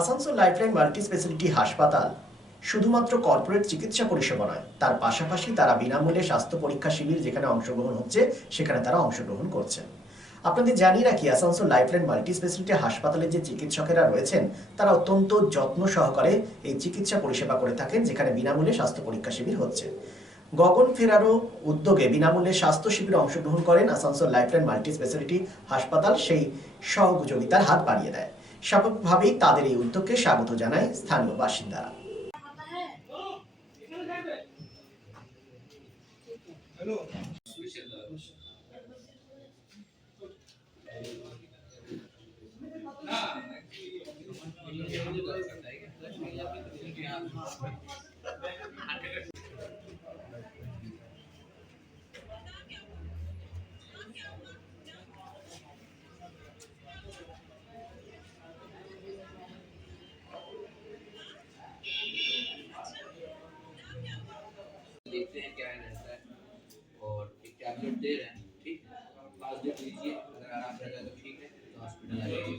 Asansol lifeline multi speciality হাসপাতাল শুধুমাত্র কর্পোরেট চিকিৎসা পরিষেবা নয়, তার পাশাপাশি তারা বিনামূল্যে স্বাস্থ্য পরীক্ষা শিবির যেখানে অংশগ্রহণ হচ্ছে সেখানে তারা অংশগ্রহণ করছেন। আপনাদের জানিয়ে রাখি, আসানসোল লাইফলাইন মাল্টি স্পেশালিটি হাসপাতালে যে চিকিৎসকেরা রয়েছেন তারা অত্যন্ত যত্ন সহকারে এই চিকিৎসা পরিষেবা করে থাকেন, যেখানে বিনামূল্যে স্বাস্থ্য পরীক্ষা শিবির হচ্ছে। গগন ফেরারো উদ্যোগে বিনামূল্যে স্বাস্থ্য শিবিরে অংশগ্রহণ করেন আসানসোল লাইফলাইন মাল্টি স্পেশালিটি হাসপাতাল, সেই সহযোগিতার হাত বাড়িয়ে দেয়। স্বাভাবিকভাবেই তাদের এই উদ্যোগকে স্বাগত জানায় স্থানীয় বাসিন্দারা। देखते हैं क्या रहता है और एक टैबलेट दे रहे हैं, ठीक है, 5 दिन लीजिए, अगर आराम रहेगा तो ठीक है, तो हॉस्पिटल आ जाइए,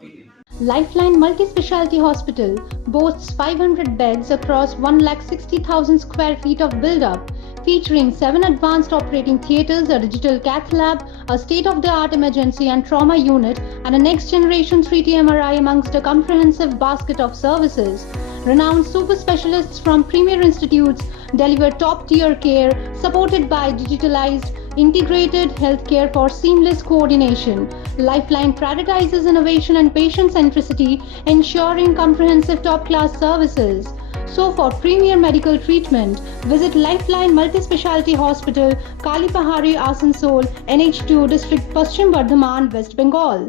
ठीक है। Lifeline Multi-Speciality Hospital boasts 500 beds across 160,000 square feet of build-up, featuring 7 advanced operating theatres, a digital cath lab, a state-of-the-art emergency and trauma unit, and a next-generation 3D MRI amongst a comprehensive basket of services. Renowned super specialists from premier institutes deliver top-tier care, supported by digitalized, integrated healthcare for seamless coordination. Lifeline prioritizes innovation and patient centricity, ensuring comprehensive top-class services. So for premier medical treatment, visit Lifeline Multi-Speciality Hospital, Kalipahari, Asansol, NH2 District, Paschim Bardhaman, West Bengal.